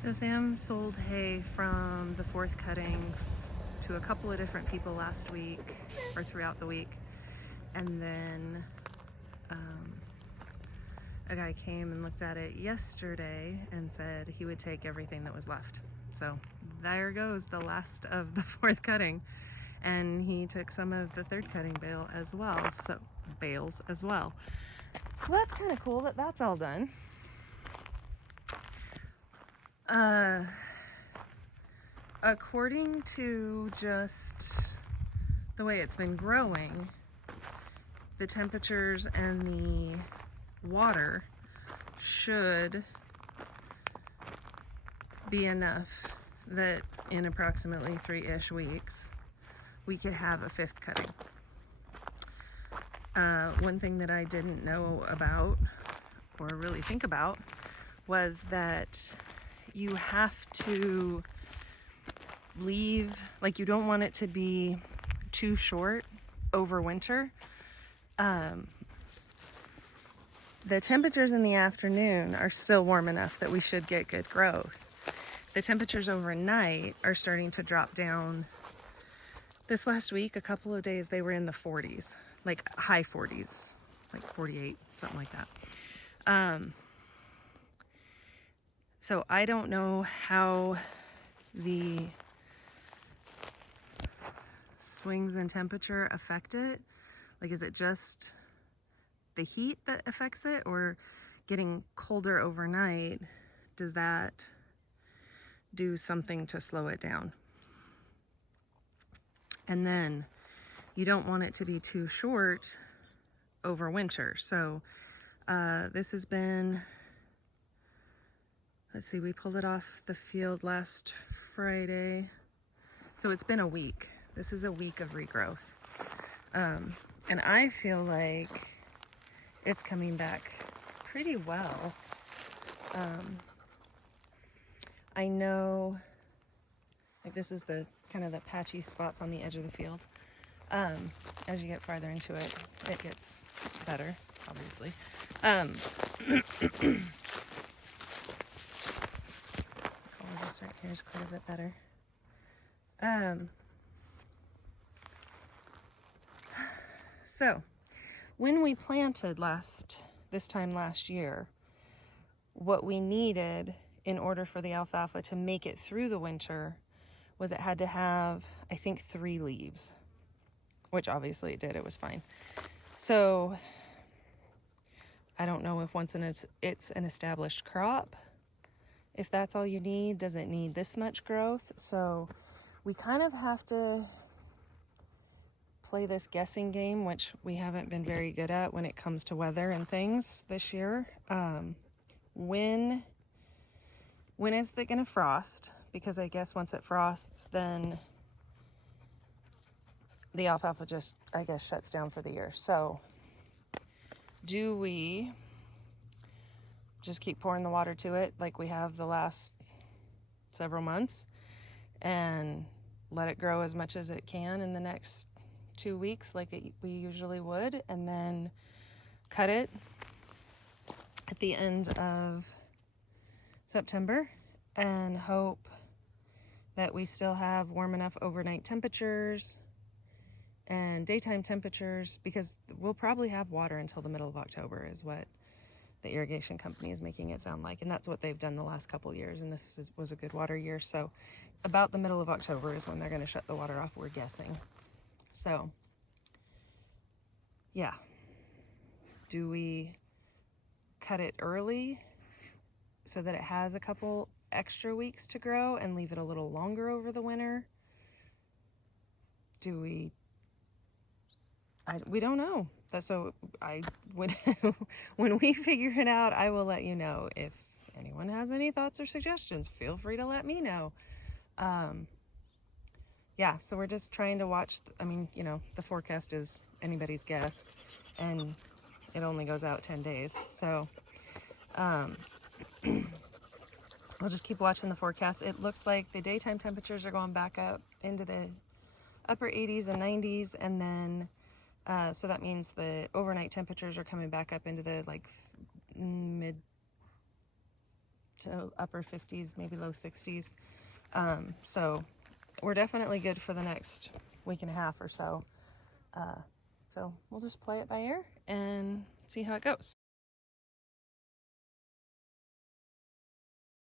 So Sam sold hay from the fourth cutting to a couple of different people last week or throughout the week, and then a guy came and looked at it yesterday and said he would take everything that was left. So there goes the last of the fourth cutting, and he took some of the third cutting bales as well. So that's kind of cool that that's all done. According to just the way it's been growing, the temperatures and the water should be enough that in approximately 3-ish weeks we could have a fifth cutting. One thing that I didn't know about or really think about was that you have to leave, like, you don't want it to be too short over winter. The temperatures in the afternoon are still warm enough that we should get good growth. The temperatures overnight are starting to drop down. This last week, a couple of days, they were in the 40s, like high 40s, like 48, something like that. So I don't know how the swings in temperature affect it. Like, is it just the heat that affects it, or getting colder overnight, does that do something to slow it down? And then you don't want it to be too short over winter. So this has been, let's see, we pulled it off the field last Friday. So it's been a week. This is a week of regrowth. And I feel like it's coming back pretty well. I know, like, this is the kind of the patchy spots on the edge of the field. As you get farther into it, it gets better, obviously. This right here is quite a bit better. So when we planted this time last year, what we needed in order for the alfalfa to make it through the winter was it had to have, I think, 3 leaves, which obviously it did. It was fine. So I don't know if once it's an established crop, if that's all you need. Does it need this much growth? So we kind of have to play this guessing game, which we haven't been very good at when it comes to weather and things this year. When is it gonna frost? Because I guess once it frosts, then the alfalfa just, I guess, shuts down for the year. So do we just keep pouring the water to it like we have the last several months and let it grow as much as it can in the next 2 weeks like we usually would, and then cut it at the end of September and hope that we still have warm enough overnight temperatures and daytime temperatures, because we'll probably have water until the middle of October is what the irrigation company is making it sound like, and that's what they've done the last couple years, and this was a good water year. So about the middle of October is when they're going to shut the water off, we're guessing. So yeah, do we cut it early so that it has a couple extra weeks to grow and leave it a little longer over the winter? Do we don't know. That's so when we figure it out, I will let you know. If anyone has any thoughts or suggestions, feel free to let me know. Yeah, so we're just trying to watch. The forecast is anybody's guess, and it only goes out 10 days. So we'll just keep watching the forecast. It looks like the daytime temperatures are going back up into the upper 80s and 90s, and then so that means the overnight temperatures are coming back up into the mid to upper 50s, maybe low 60s. So we're definitely good for the next week and a half or so. So we'll just play it by ear and see how it goes.